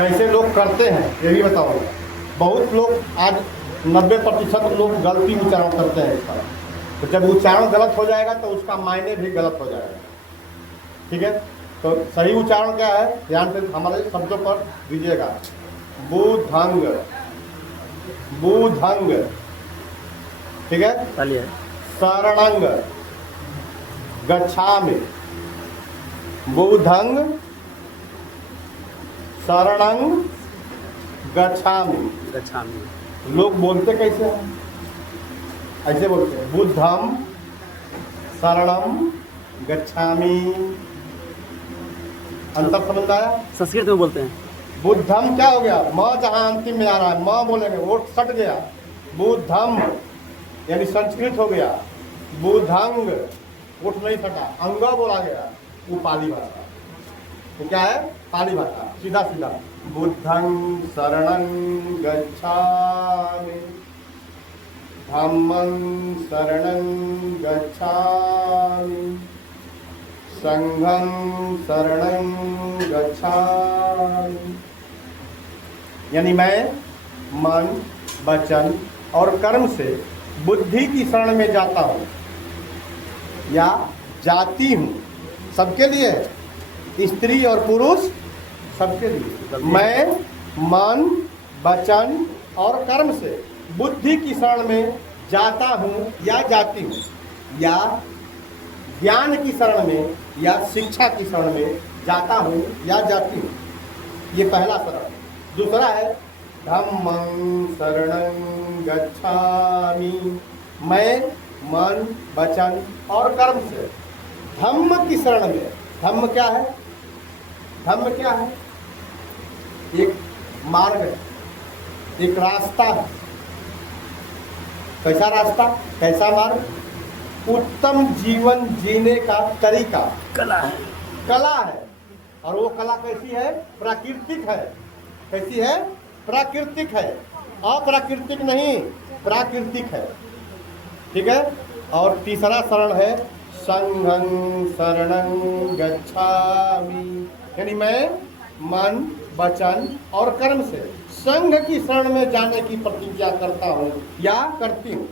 कैसे लोग करते हैं ये भी बताओ। बहुत लोग आज 90% लोग गलती उच्चारण करते हैं इसका। तो जब उच्चारण गलत हो जाएगा तो उसका मायने भी गलत हो जाएगा। ठीक है, तो सही उच्चारण क्या है, ध्यान से हमारे शब्दों पर दीजिएगा। बुधंग, बुधंग, ठीक है। चलिए। शरणंग गच्छामि, बुधंग शरणंग गच्छामि। गच्छामि लोग बोलते कैसे हैं, ऐसे बोलते हैं बुद्धम शरणम गच्छामि। अंतर समझ आया? संस्कृत में बोलते हैं। बुद्धम क्या हो गया, म जहाँ अंतिम में आ रहा है म बोलेंगे वो सट गया। बुद्धम यानी संस्कृत हो गया। बुधंग उठ नहीं सका, अंग बोला गया, वो पाली भाषा। तो क्या है, पाली भाषा, सीधा सीधा। बुद्धं शरणं गच्छामि, धम्मं शरणं गच्छामि, संघं शरणं गच्छामि। यानी मैं मन, वचन और कर्म से बुद्धि की शरण में जाता हूँ या जाती हूँ। सबके लिए, स्त्री और पुरुष सबके लिए। मैं मन, वचन और कर्म से बुद्धि की शरण में जाता हूँ या जाती हूँ, या ज्ञान की शरण में या शिक्षा की शरण में जाता हूँ या जाती हूँ। ये पहला शरण। दूसरा है धम्मं शरणं गच्छामि। मैं मन, वचन और कर्म से धम्म की शरण में। धम्म क्या है, धम्म क्या है, एक मार्ग है, एक रास्ता है। कैसा रास्ता, कैसा मार्ग, उत्तम जीवन जीने का तरीका, कला है, कला है। और वो कला कैसी है, प्राकृतिक है। कैसी है, प्राकृतिक है, अप्राकृतिक नहीं, प्राकृतिक है। ठीक है। और तीसरा शरण है संघं शरणं गच्छामि। यानी मैं मन, वचन और कर्म से संघ की शरण में जाने की प्रतिज्ञा करता हूँ या करती हूँ।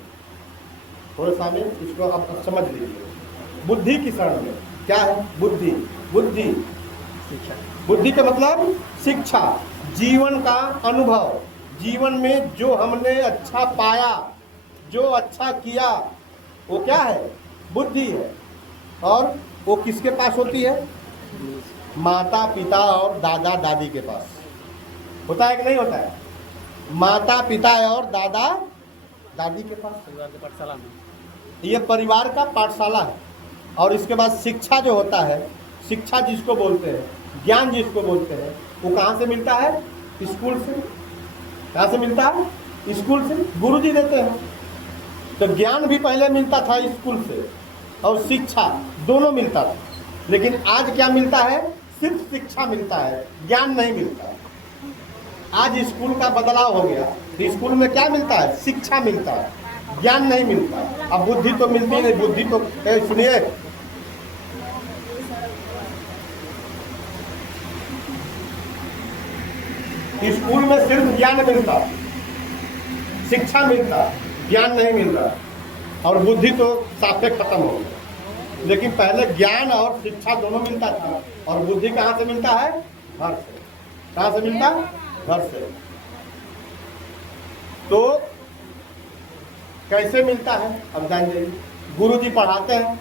थोड़ा सा में इसको आप समझ लीजिए। बुद्धि की शरण में क्या है, बुद्धि, बुद्धि शिक्षा। बुद्धि का मतलब शिक्षा, जीवन का अनुभव। जीवन में जो हमने अच्छा पाया, जो अच्छा किया, वो क्या है, बुद्धि है। और वो किसके पास होती है, माता पिता और दादा दादी के पास होता है कि नहीं होता है? माता पिता और दादा दादी के पास, परिवार के पाठशाला में। ये परिवार का पाठशाला है। और इसके बाद शिक्षा जो होता है, शिक्षा जिसको बोलते हैं, ज्ञान जिसको बोलते हैं, वो कहाँ से मिलता है, स्कूल से। कहाँ से मिलता है, स्कूल से, गुरुजी देते हैं। तो ज्ञान भी पहले मिलता था स्कूल से, और शिक्षा दोनों मिलता था। लेकिन आज क्या मिलता है, सिर्फ शिक्षा मिलता है, ज्ञान नहीं मिलता। आज स्कूल का बदलाव हो गया, स्कूल में क्या मिलता है, शिक्षा मिलता है, ज्ञान नहीं मिलता। अब बुद्धि तो मिलती नहीं, बुद्धि तो सुनिए, स्कूल में सिर्फ ज्ञान मिलता, शिक्षा मिलता, ज्ञान नहीं मिलता। और बुद्धि तो साफे खत्म हो गई। लेकिन पहले ज्ञान और शिक्षा दोनों मिलता था। और बुद्धि कहाँ से मिलता है, घर से। कहाँ से मिलता है, घर से। तो कैसे मिलता है, अब जान जाइए। गुरुजी पढ़ाते हैं,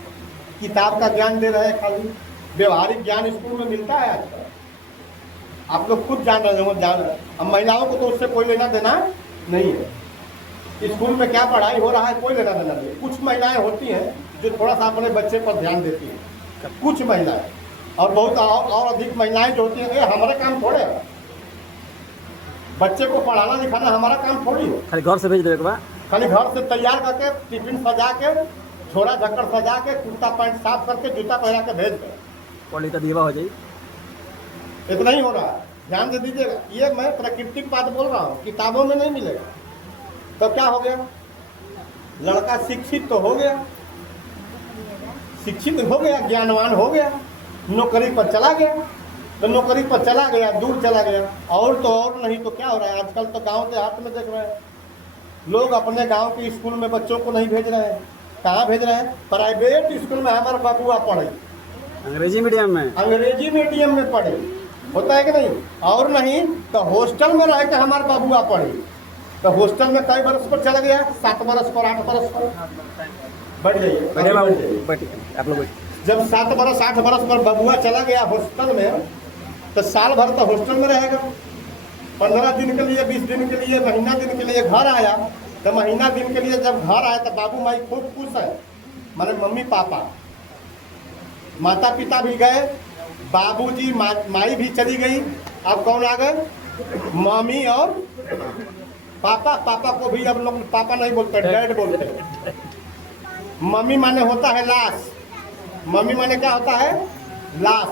किताब का ज्ञान दे रहे हैं खाली, व्यवहारिक ज्ञान स्कूल में मिलता है आजकल। आप लोग खुद जान रहे हैं, जान रहे हैं। अब महिलाओं को तो उससे कोई लेना देना नहीं है। स्कूल में क्या पढ़ाई हो रहा है, कोई लेना देना नहीं। कुछ महिलाएं होती हैं जो थोड़ा सा अपने बच्चे पर ध्यान देती हैं, कुछ महिलाएं। और बहुत और अधिक महिलाएं जो होती हैं, हमारा काम थोड़े है, बच्चे को पढ़ाना लिखाना हमारा काम थोड़ी है। खाली घर से भेज देगा, खाली घर से तैयार करके, टिफिन सजा के, झोरा झक्कड़ सजा के, कुर्ता पैंट साफ करके, जूता पहना के भेज दे, पढ़ का दीवा हो जाए। इतना ही हो रहा है। ध्यान से दीजिएगा, ये मैं प्राकृतिक बात बोल रहा हूँ, किताबों में नहीं मिलेगा। तो क्या हो गया, लड़का शिक्षित तो हो गया, शिक्षित हो गया, ज्ञानवान हो गया, नौकरी पर चला गया, तो नौकरी पर चला गया, दूर चला गया। और नहीं तो क्या हो रहा है आजकल, तो गांव देहात में देख रहे हैं लोग अपने गांव के स्कूल में बच्चों को नहीं भेज रहे हैं। कहाँ भेज रहे हैं? प्राइवेट स्कूल में हमारा बबुआ पढ़े, अंग्रेजी मीडियम में। अंग्रेजी मीडियम में पढ़े, होता है कि नहीं? और नहीं तो हॉस्टल में रह के हमारा बबुआ पढ़े। तो हॉस्टल में कई बरस पर चला गया, 7 बरस पर, 8 बरस पर। बढ़ जाइए, बैठे बाबू, बढ़ जाइए। बैठिए, आप लोग बैठिए। जब 7 बरस 8 बरस पर बबुआ चला गया हॉस्टल में, तो साल भर तो हॉस्टल में रहेगा। 15 दिन के लिए, 20 दिन के लिए, महीना दिन के लिए घर आया, तो महीना दिन के लिए जब घर आया तो बाबू माई खूब खुश है, माने मम्मी पापा, माता पिता भी गए, बाबूजी माई भी चली गई। अब कौन आ गए? मम्मी और पापा। पापा को भी अब लोग पापा नहीं बोलते, डैड बोलते हैं। मम्मी माने होता है लाश, मम्मी माने क्या होता है? लाश।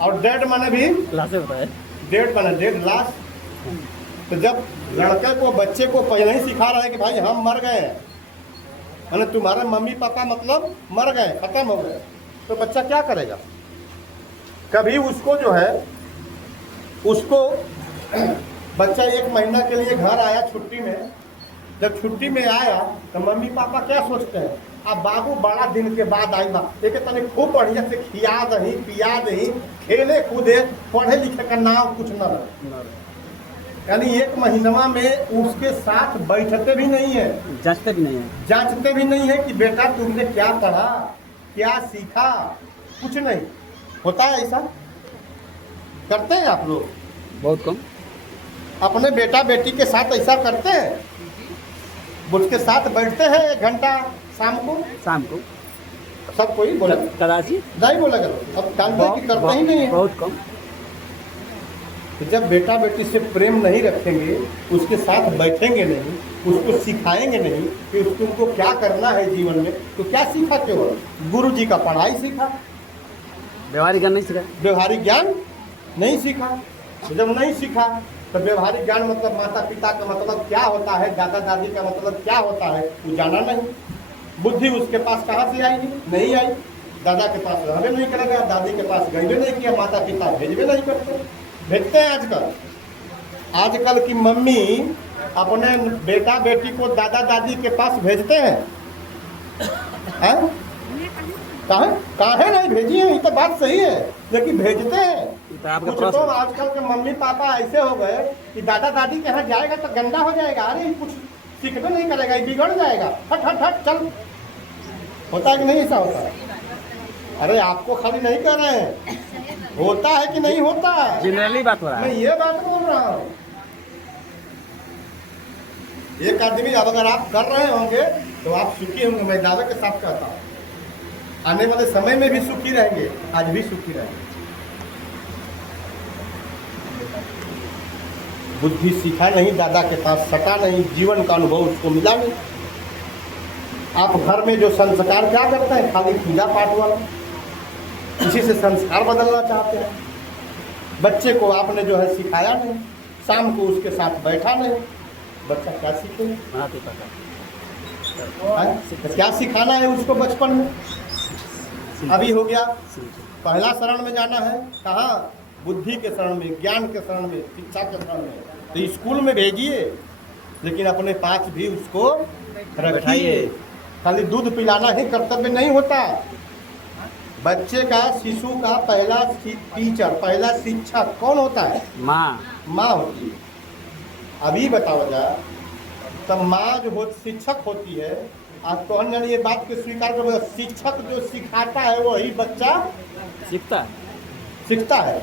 और डैड माने भी लाशें होता है। डेढ़ माने डेढ़ लाश। तो जब लड़के को, बच्चे को पहले ही सिखा रहे हैं कि भाई हम मर गए हैं, माने तुम्हारे मम्मी पापा मतलब मर गए, खत्म हो गए, तो बच्चा क्या करेगा? कभी उसको जो है, उसको बच्चा 1 महीना के लिए घर आया छुट्टी में, जब छुट्टी में आया तो मम्मी पापा क्या सोचते हैं? अब बाबू बड़ा दिन के बाद आई बा, एक तनी खूब बढ़िया से खिया दही, पिया दही, खेले कूदे, पढ़े लिखे का नाम कुछ न रहे। यानी 1 महीना में उसके साथ बैठते भी नहीं है, जांचते भी नहीं है, जांचते भी नहीं है कि बेटा तुमने क्या पढ़ा, क्या सीखा, कुछ नहीं होता है। ऐसा करते हैं आप लोग? बहुत कम। अपने बेटा बेटी के साथ ऐसा करते हैं? उसके साथ बैठते हैं 1 घंटा शाम को? सब कोई बोले कदाची नहीं बोलेगा, अब जानते कि करते ही नहीं है। बहुत कम। तो जब बेटा बेटी से प्रेम नहीं रखेंगे, उसके साथ बैठेंगे नहीं, उसको सिखाएंगे नहीं कि तुमको क्या करना है जीवन में, तो क्या सीखा? केवल गुरु जी का पढ़ाई सीखा, व्यवहारिक ज्ञान नहीं सीखा, व्यवहारिक ज्ञान नहीं सीखा। जब नहीं सीखा तो व्यवहारिक ज्ञान मतलब माता पिता का मतलब क्या होता है, दादा दादी का मतलब क्या होता है, वो जाना नहीं। बुद्धि उसके पास कहाँ से आएगी? नहीं आई। दादा के पास रहबे नहीं करेगा, दादी के पास गईबे नहीं किया, माता पिता भेजबे नहीं करते। भेजते हैं आजकल की मम्मी अपने बेटा बेटी को दादा दादी के पास भेजते हैं? काहे नहीं भेजी है? ये तो बात सही है, लेकिन भेजते हैं। कुछ तो आजकल के मम्मी पापा ऐसे हो गए कि दादा दादी के यहाँ जाएगा तो गंदा हो जाएगा, अरे कुछ सीखने नहीं करेगा, ये बिगड़ जाएगा, हट हट हट चल। होता है कि नहीं? ऐसा होता है? अरे आपको खाली नहीं कर रहे हैं, होता है कि नहीं होता? जनरली बात हो रहा मैं है। ये बात बोल रहा हूँ। एक आदमी अब अगर आप कर रहे होंगे तो आप सुखी होंगे, मैं दावे के साथ कहता हूँ। आने वाले समय में भी सुखी रहेंगे, आज भी सुखी रहेंगे। बुद्धि सीखा नहीं, दादा के पास सटा नहीं, जीवन का अनुभव उसको मिला नहीं। आप घर में जो संस्कार क्या करते हैं? खाली पूजा पाठ वाला, इसी से संस्कार बदलना चाहते हैं। बच्चे को आपने जो है सिखाया नहीं, शाम को उसके साथ बैठा नहीं, बच्चा क्या सीखेगा? तो क्या सिखाना है उसको बचपन में? अभी हो गया पहला शरण में जाना है, कहाँ? बुद्धि के शरण में, ज्ञान के शरण में, शिक्षा के शरण में। तो स्कूल में भेजिए, लेकिन अपने पास भी उसको रखिए। खाली दूध पिलाना ही कर्तव्य नहीं होता। बच्चे का, शिशु का पहला टीचर, पहला शिक्षक कौन होता है? माँ होती है। अभी बताओ जा, तब माँ जो शिक्षक होती है, आज तो अन्य ये बात को स्वीकार करो, शिक्षक जो सिखाता है वही बच्चा सीखता है।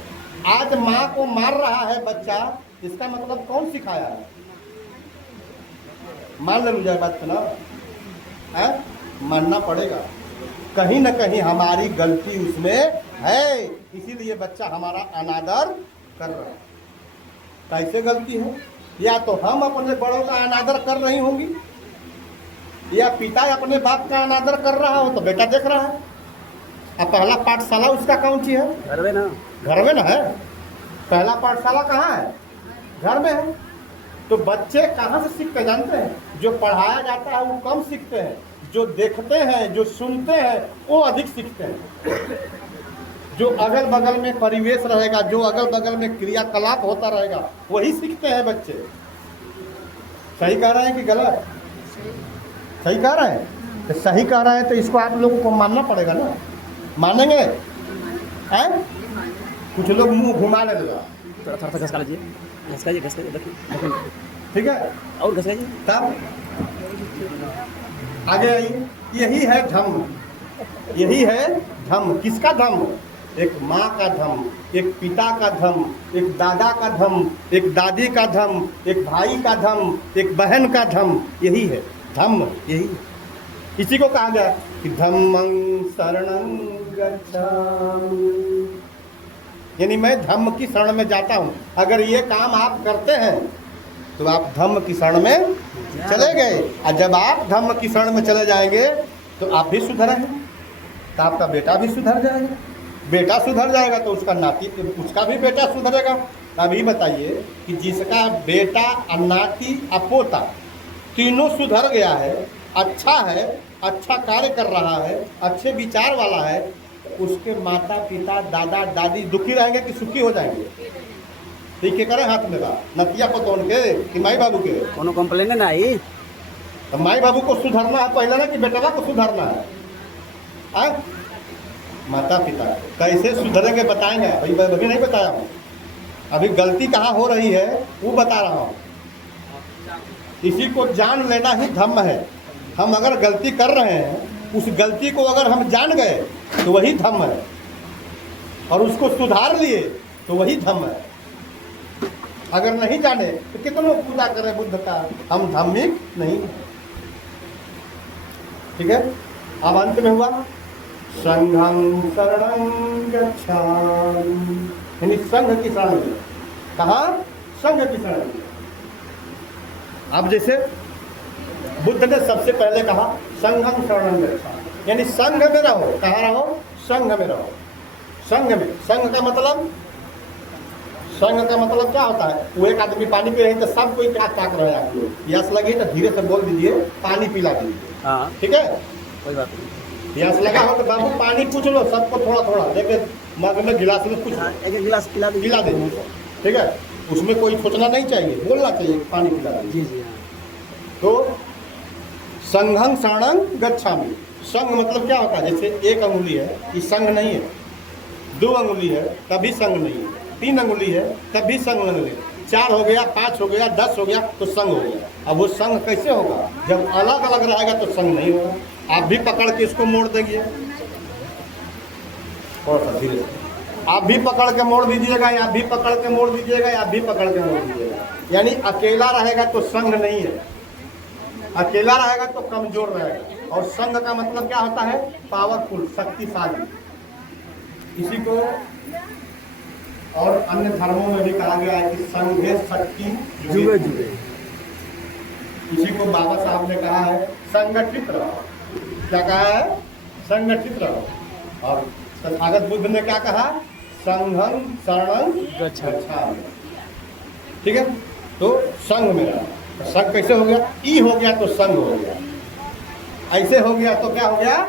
आज माँ को मार रहा है बच्चा, इसका मतलब कौन सिखाया है? मान लो जाए बात ना, है मानना पड़ेगा। कहीं न कहीं हमारी गलती उसमें है, इसीलिए बच्चा हमारा अनादर कर रहा है। कैसे गलती है? या तो हम अपने बड़ों का अनादर कर रही होंगी, या पिता अपने बाप का अनादर कर रहा हो तो बेटा देख रहा है। अब पहला पाठशाला उसका कौन सी है? घर में ना है। पहला पाठशाला कहाँ है? घर में है। तो बच्चे कहाँ से सीखते जानते हैं? जो पढ़ाया जाता है वो कम सीखते हैं, जो देखते हैं, जो सुनते हैं वो अधिक सीखते हैं। जो अगल बगल में परिवेश रहेगा, जो अगल बगल में क्रियाकलाप होता रहेगा, वही सीखते हैं बच्चे। सही कह रहे हैं कि गलत? सही कह रहे हैं। तो सही कह रहे हैं तो इसको आप लोगों को मानना पड़ेगा ना। मानेंगे? हैं? कुछ लोग मुंह घुमा लेगा। थोड़ा थोड़ा घसका लीजिए, घसकाइए घसकाइए, देखिए ठीक है, और घसकाइए। तब आगे आइए। यही है धम्म, यही है धम्म। किसका धम्म? एक माँ का धम्म, एक पिता का धम्म, एक दादा का धम्म, एक दादी का धम्म, एक भाई का धम्म, एक बहन का धम्म। यही है धम्म, यही। इसी को कहा गया कि धम्मं शरणं गच्छामि, यानी मैं धम्म की शरण में जाता हूँ। अगर ये काम आप करते हैं तो आप धम्म की शरण में चले गए। और जब आप धम्म की शरण में चले जाएंगे तो आप भी सुधरेंगे, तो आपका बेटा भी सुधर जाएगा। बेटा सुधर जाएगा तो उसका नाती, उसका भी बेटा सुधरेगा। अभी बताइए कि जिसका बेटा और नाती और पोता तीनों सुधर गया है, अच्छा है, अच्छा कार्य कर रहा है, अच्छे विचार वाला है, उसके माता पिता दादा दादी दुखी रहेंगे कि सुखी हो जाएंगे? ठीक है, करें हाथ में बात नतिया को तोड़ के कि माई बाबू के कोनो कंप्लेन ना आई। तो माई बाबू को सुधरना है पहले ना कि बेटा को सुधरना है? आ? माता पिता कैसे सुधरेंगे बताएंगे? अभी नहीं बताया हूँ। अभी गलती कहाँ हो रही है वो बता रहा हूँ। इसी को जान लेना ही धम्म है। हम अगर गलती कर रहे हैं, उस गलती को अगर हम जान गए तो वही धम्म है, और उसको सुधार लिए तो वही धम्म है। अगर नहीं जाने तो कितनों पूजा करें बुद्ध का, हम धार्मिक नहीं। ठीक है, अब अंत में हुआ संघं शरणं गच्छामि, यानी संघ की शरण में। कहाँ? संघ की शरण में। अब जैसे बुद्ध ने सबसे पहले कहा संघं शरणं गच्छामि, यानी संघ में रहो। कहाँ रहो? संघ में रहो। संघ में, संघ का मतलब, संघ का मतलब क्या होता है? वो एक आदमी पानी पी रहे हैं तो सब कोई क्या ताक रहे हैं? आपको प्यास लगी तो धीरे से बोल दीजिए पानी पिला दीजिए। हाँ, ठीक है, कोई बात नहीं। प्यास लगा हो तो बाबू पानी पूछ लो, सबको थोड़ा थोड़ा लेकिन मग में गिलास में पूछ लो, एक एक गिलास पिला दीजिए। पिला दीजिए। ठीक है, उसमें कोई सोचना नहीं चाहिए, बोलना चाहिए पानी पिला दीजिए। जी जी हाँ। तो संघं शरणं गच्छामि, संघ मतलब क्या होता है? जैसे एक अंगुली है, ये संघ नहीं है। दो अंगुली है तभी संघ नहीं है। तीन अंगुली है तभी संघ नहीं है। 4 हो गया, 5 हो गया, 10 हो गया तो संघ हो गया। अब वो संघ कैसे होगा? जब अलग अलग रहेगा तो संघ नहीं होगा। आप भी पकड़ के इसको मोड़ देंगे, और धीरे आप भी पकड़ के मोड़ दीजिएगा, या आप भी पकड़ के मोड़ दीजिएगा, या आप भी पकड़ के मोड़ दीजिएगा। यानी अकेला रहेगा तो संघ नहीं है, अकेला रहेगा तो कमजोर रहेगा। और संघ का मतलब क्या होता है? पावरफुल, शक्तिशाली। इसी को और अन्य धर्मों में भी कहा गया है कि संघे शक्ति जुगे जुगे। इसी को बाबा साहब ने कहा है संगठित रहो। क्या कहा है? संगठित रहो। और तथागत बुद्ध ने क्या कहा? संघं शरणं गच्छामि। ठीक है, तो संघ में रहो। संघ कैसे हो गया? ई हो गया तो संघ हो गया, ऐसे हो गया तो क्या हो गया?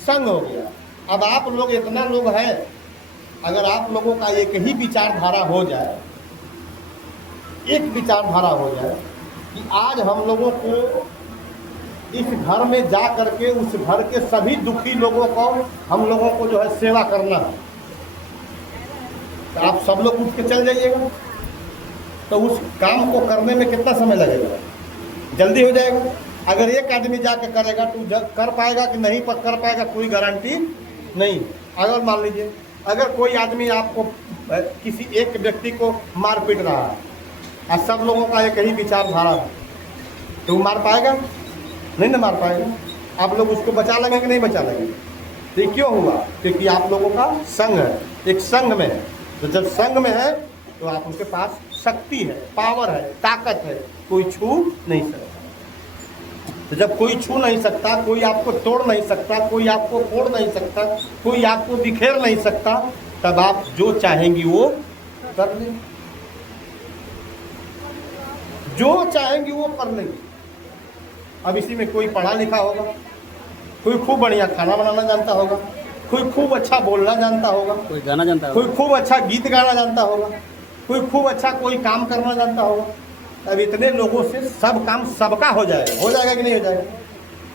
संघ हो गया। अब आप लोग इतना लोग हैं, अगर आप लोगों का एक ही विचारधारा हो जाए, एक विचारधारा हो जाए कि आज हम लोगों को इस घर में जा करके उस घर के सभी दुखी लोगों को हम लोगों को जो है सेवा करना है, तो आप सब लोग उठ के चल जाइएगा। तो उस काम को करने में कितना समय लगेगा? जल्दी हो जाएगा। अगर एक आदमी जाके करेगा तो कर पाएगा कि नहीं कर पाएगा, कोई गारंटी नहीं। अगर मान लीजिए अगर कोई आदमी आपको किसी एक व्यक्ति को मार पीट रहा है और सब लोगों का एक ही विचारधारा है, तो वो मार पाएगा? नहीं ना मार पाएगा। आप लोग उसको बचा लेंगे कि नहीं बचा लेंगे? तो ये क्यों हुआ? क्योंकि आप लोगों का संघ है, एक संघ में है। तो जब संघ में है तो आप उनके पास शक्ति है, पावर है, ताकत है, कोई छू नहीं सकता। तो जब कोई छू नहीं सकता, कोई आपको तोड़ नहीं सकता, कोई आपको फोड़ नहीं सकता, कोई आपको बिखेर नहीं सकता, तब आप जो चाहेंगी वो कर लेंगे, जो चाहेंगी वो कर लेंगे। अब इसी में कोई पढ़ा लिखा होगा, कोई खूब बढ़िया खाना बनाना जानता होगा, कोई खूब अच्छा बोलना जानता होगा, कोई गाना जानता कोई होगा। खूब अच्छा गीत गाना जानता होगा, कोई खूब अच्छा कोई काम करना जानता होगा। अब इतने लोगों से सब काम सबका हो जाएगा कि नहीं हो जाएगा?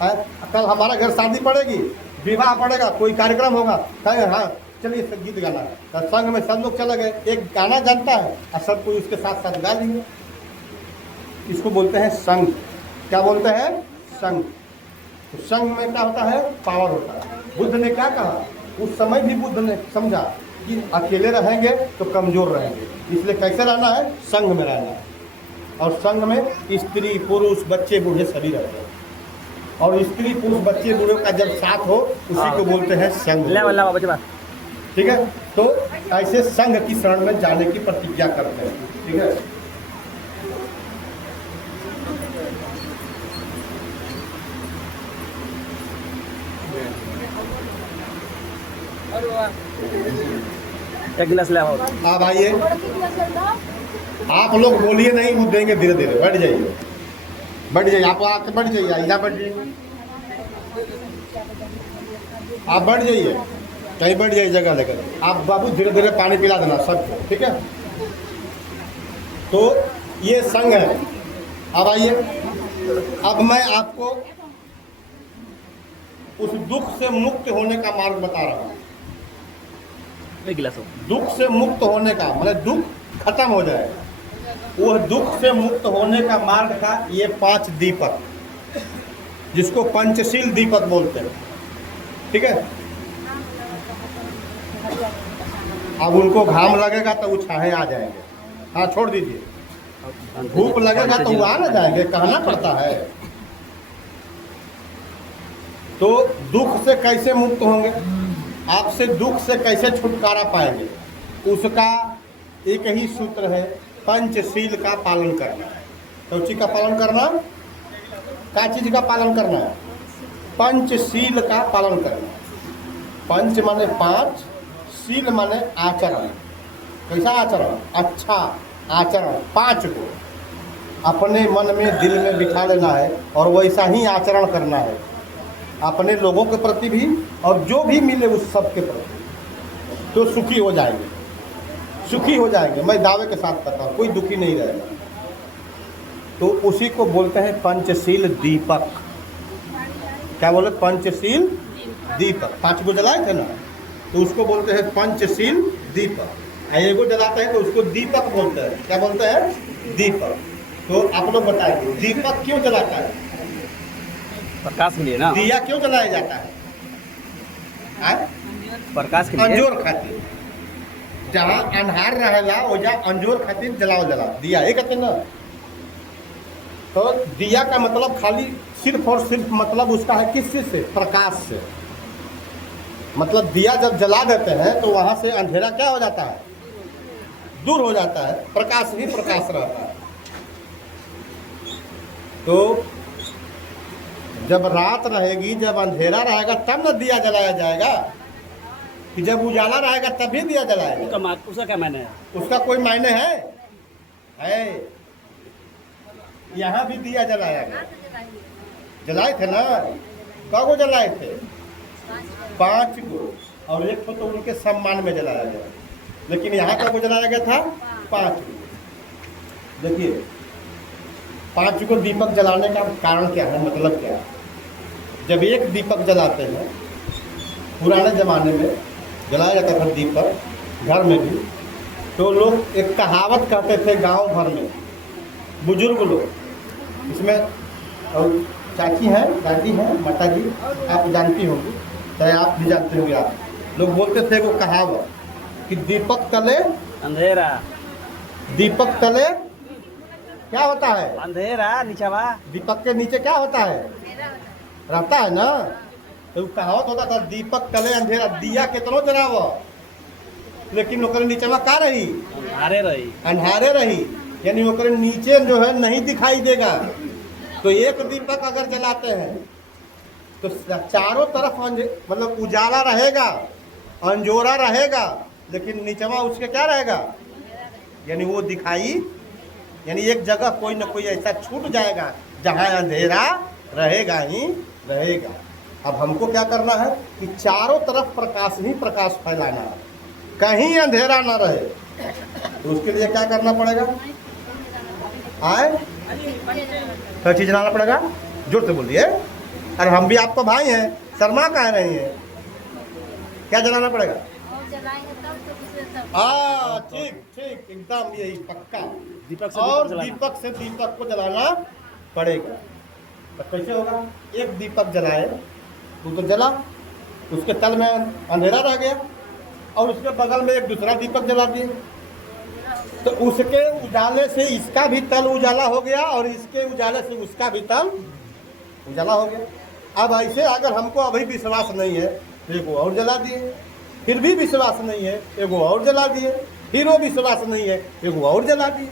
है? कल हमारा घर शादी पड़ेगी, विवाह पड़ेगा, कोई कार्यक्रम होगा, कहेंगे हाँ चलिए सब गीत गाना है, तो संग में सब लोग चले गए, एक गाना जानता है और सब कोई उसके साथ साथ गा लेंगे। इसको बोलते हैं संग। क्या बोलते हैं? संग। तो संग में क्या होता है? पावर होता है। बुद्ध ने क्या कहा? उस समय भी बुद्ध ने समझा कि अकेले रहेंगे तो कमजोर रहेंगे, इसलिए कैसे रहना है? संग में रहना है। और संग में स्त्री पुरुष बच्चे बूढ़े सभी रहते हैं, और स्त्री पुरुष बच्चे बूढ़े का जब साथ हो उसी को बोलते हैं संग। ठीक है, तो ऐसे संघ की शरण में जाने की प्रतिज्ञा करते हैं। ठीक है, एक गिलास ले आओ। अब आइए, आप लोग बोलिए नहीं, वो देंगे धीरे धीरे। बैठ जाइए, बैठ जाइए, आप आके बैठ जाइए, इधर बैठ जाइए, आप बैठ जाइए, कहीं बैठ जाइए जगह लेकर। आप बाबू धीरे धीरे पानी पिला देना सबको, ठीक है? तो ये संग है। अब आइए, अब मैं आपको उस दुख से मुक्त होने का मार्ग बता रहा हूँ। एक गिलास हो। दुख से मुक्त होने का मतलब दुख खत्म हो जाए, वो दुख से मुक्त होने का मार्ग का ये 5 दीपक, जिसको पंचशील दीपक बोलते हैं। ठीक है, अब उनको घाम लगेगा तो वो छाहे आ जाएंगे। हाँ छोड़ दीजिए, धूप लगेगा तो वो आ ना जाएंगे, कहना पड़ता है। तो दुख से कैसे मुक्त होंगे, आपसे दुख से कैसे छुटकारा पाएंगे, उसका एक ही सूत्र है, पंचशील का पालन करना। तो चीज का पालन करना, क्या चीज का पालन करना है? पंचशील का पालन करना। पंच माने 5, शील माने आचरण। कैसा आचरण? अच्छा आचरण। 5 को अपने मन में दिल में बिठा लेना है और वैसा ही आचरण करना है, अपने लोगों के प्रति भी और जो भी मिले उस सब के प्रति, तो सुखी हो जाएंगे, सुखी हो जाएंगे। मैं दावे के साथ कहता हूँ, कोई दुखी नहीं रहेगा। तो उसी को बोलते हैं पंचशील दीपक। क्या बोले? पंचशील दीपक। 5 को जलाए थे ना, तो उसको बोलते हैं पंचशील दीपक। एगो जलाते हैं तो उसको दीपक बोलते हैं। क्या बोलते हैं? दीपक। तो आप लोग बताएंगे दीपक क्यों जलाता है? प्रकाश के लिए ना। दिया क्यों जलाया जाता है? प्रकाश के लिए। अंजोर खातिर। जहाँ अन्हार रहेला वजह अंजोर खातिर जलाओ जला दिया, एक कहते ना। तो दिया का मतलब खाली सिर्फ और सिर्फ मतलब उसका है किस चीज से? प्रकाश से। मतलब दिया जब जला देते हैं तो वहां से अंधेरा क्या हो जाता है? दूर हो जाता है, प्रकाश ही प्रकाश रहता है। तो जब रात रहेगी, जब अंधेरा रहेगा तब न दिया जलाया जाएगा, कि जब उजाला रहेगा तभी दिया जलाएगा। उसका क्या मायने है? उसका कोई मायने है? यहाँ भी दिया जलाया गया, जलाए थे ना। कब जलाए थे? 5 को, और एक तो उनके सम्मान में जलाया गया। लेकिन यहाँ कब जलाया गया था? 5 को। देखिए 5 को दीपक जलाने का कारण क्या है, मतलब क्या है? जब एक दीपक जलाते हैं, पुराने ज़माने में जलाया जाता था दीपक घर में भी, तो लोग एक कहावत कहते थे गांव भर में, बुजुर्ग लोग, इसमें और चाची हैं, दादी हैं, माता जी, आप जानती होंगी, चाहे आप भी जानते होंगे। आप लोग बोलते थे वो कहावत कि दीपक तले अंधेरा, दीपक तले क्या होता है? अंधेरा नीचवा। दीपक के नीचे क्या होता है? रहता है ना। तो कहावत होता था दीपक तले अंधेरा, दिया कितनो जलाव लेकिन ओकरे नीचे में का रही? अंधारे रही। अंधारे रही, यानी ओकरे नीचे जो है नहीं दिखाई देगा। तो एक दीपक अगर जलाते हैं तो चारों तरफ मतलब उजाला रहेगा, अंजोरा रहेगा, लेकिन नीचवा उसके क्या रहेगा? यानी वो दिखाई, यानी एक जगह कोई ना कोई ऐसा छूट जाएगा जहाँ अंधेरा रहेगा ही रहेगा। अब हमको क्या करना है कि चारों तरफ प्रकाश ही प्रकाश फैलाना है, कहीं अंधेरा ना रहे। तो उसके लिए क्या करना पड़ेगा? आए क्या चीज लाना पड़ेगा? जोर से बोलिए। अरे हम भी आपको भाई हैं, शर्मा कह रही हैं। क्या जलाना पड़ेगा? हाँ ठीक ठीक, एकदम यही पक्का। दीपक से और दीपक जलाना। दीपक से दीपक को जलाना पड़ेगा। तो कैसे होगा? एक दीपक जलाए तो जला, उसके तल में अंधेरा रह गया, और उसके बगल में एक दूसरा दीपक जला दिए, तो उसके उजाले से इसका भी तल उजाला हो गया और इसके उजाले से उसका भी तल उजाला हो गया। अब ऐसे अगर हमको अभी विश्वास नहीं है तो एगो और जला दिए, फिर भी विश्वास नहीं है एगो और जला दिए, फिर वो विश्वास नहीं है एगो और जला दिए,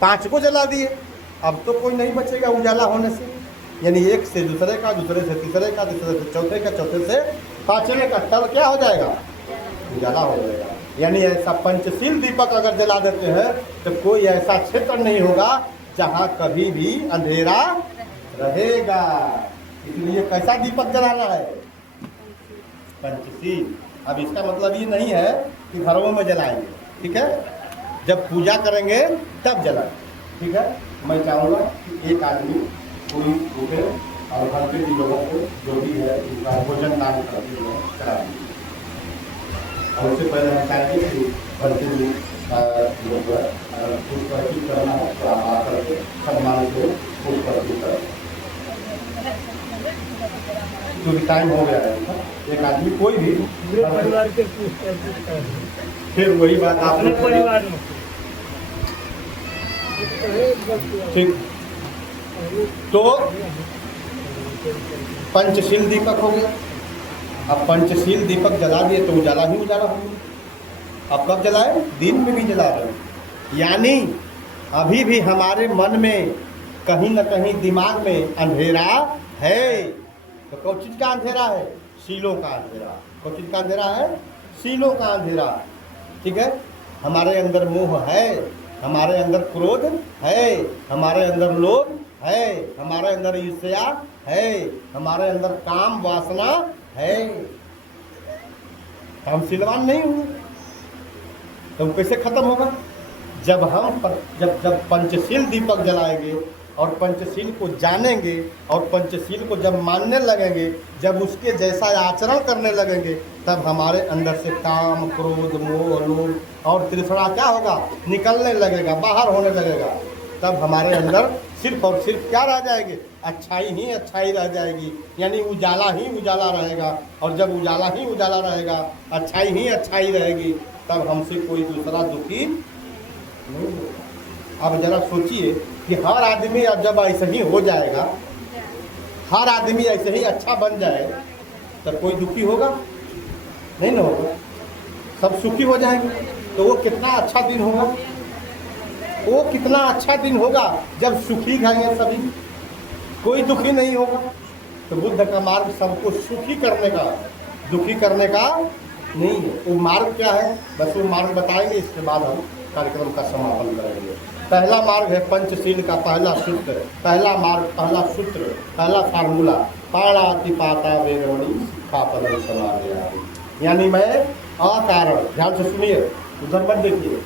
5 को जला दिए। अब तो कोई नहीं बचेगा उजाला होने से। यानी एक से दूसरे का, दूसरे से तीसरे का, तीसरे से चौथे का, चौथे से 5वें का तल क्या हो जाएगा? उजाला हो जाएगा। यानी ऐसा पंचशील दीपक अगर जला देते हैं तो कोई ऐसा क्षेत्र नहीं होगा जहाँ कभी भी अंधेरा रहेगा। इसलिए कैसा दीपक जलाना है? पंचशील। अब इसका मतलब ये नहीं है कि घरों में जलाएंगे, ठीक है? जब पूजा करेंगे तब जलाएं, ठीक है? मैं चाहूँगा कि एक आदमी पूरी उठे और घर के लोगों को जो भी है उनका भोजन दान करके करा दीजिए। और उससे पहले हम चाहेंगे कि घर के लोग जो है पुष्प अर्पित करना है तो आप आकर के सम्मान से पुष्प अर्पित करें, क्योंकि टाइम हो गया है। एक आदमी कोई भी परिवार के पुष्प अर्पित करें। फिर वही बात आप अपने परिवार में ठीक। तो पंचशील दीपक हो गया। अब पंचशील दीपक जला दिए तो उजाला ही उजाला हो गया। अब कब जलाए? दिन में भी जला रहे। यानी अभी भी हमारे मन में कहीं न कहीं दिमाग में अंधेरा है। तो कौन चीज का अंधेरा है? शीलों का अंधेरा। कौन चीज का अंधेरा है? शीलों का अंधेरा, ठीक है? हमारे अंदर मोह है, हमारे अंदर क्रोध है, हमारे अंदर लोभ है, हमारे अंदर ईर्ष्या है, हमारे अंदर काम वासना है। हम शीलवान नहीं हुए तो कैसे खत्म होगा? जब हम जब पंचशील दीपक जलाएंगे और पंचशील को जानेंगे और पंचशील को जब मानने लगेंगे, जब उसके जैसा आचरण करने लगेंगे, तब हमारे अंदर से काम, क्रोध, मोह, लोभ और तृष्णा क्या होगा? निकलने लगेगा, बाहर होने लगेगा। तब हमारे अंदर सिर्फ और सिर्फ क्या रह जाएगी? अच्छाई ही अच्छाई रह जाएगी। यानी उजाला ही उजाला रहेगा। और जब उजाला ही उजाला रहेगा, अच्छाई ही अच्छाई रहेगी, तब हमसे कोई दूसरा दुखी नहीं होगा। अब जरा सोचिए कि हर आदमी अब जब ऐसे ही हो जाएगा, हर आदमी ऐसे ही अच्छा बन जाए, तब कोई दुखी होगा नहीं ना होगा। सब सुखी हो जाएंगे तो वो कितना अच्छा दिन होगा। वो कितना अच्छा दिन होगा जब सुखी रहेंगे सभी, कोई दुखी नहीं होगा। तो बुद्ध का मार्ग सबको सुखी करने का, दुखी करने का नहीं है। वो मार्ग क्या है? बस वो मार्ग बताएंगे, इसके बाद हम कार्यक्रम का समापन करेंगे। पहला मार्ग है पंचशील का पहला सूत्र, पहला मार्ग, पहला सूत्र, पहला फार्मूला, पाणातिपाता वेरमणि सिक्खापदं समादयामि। यानी मैं अकारण, ध्यान से सुनिए, उधर मत देखिए,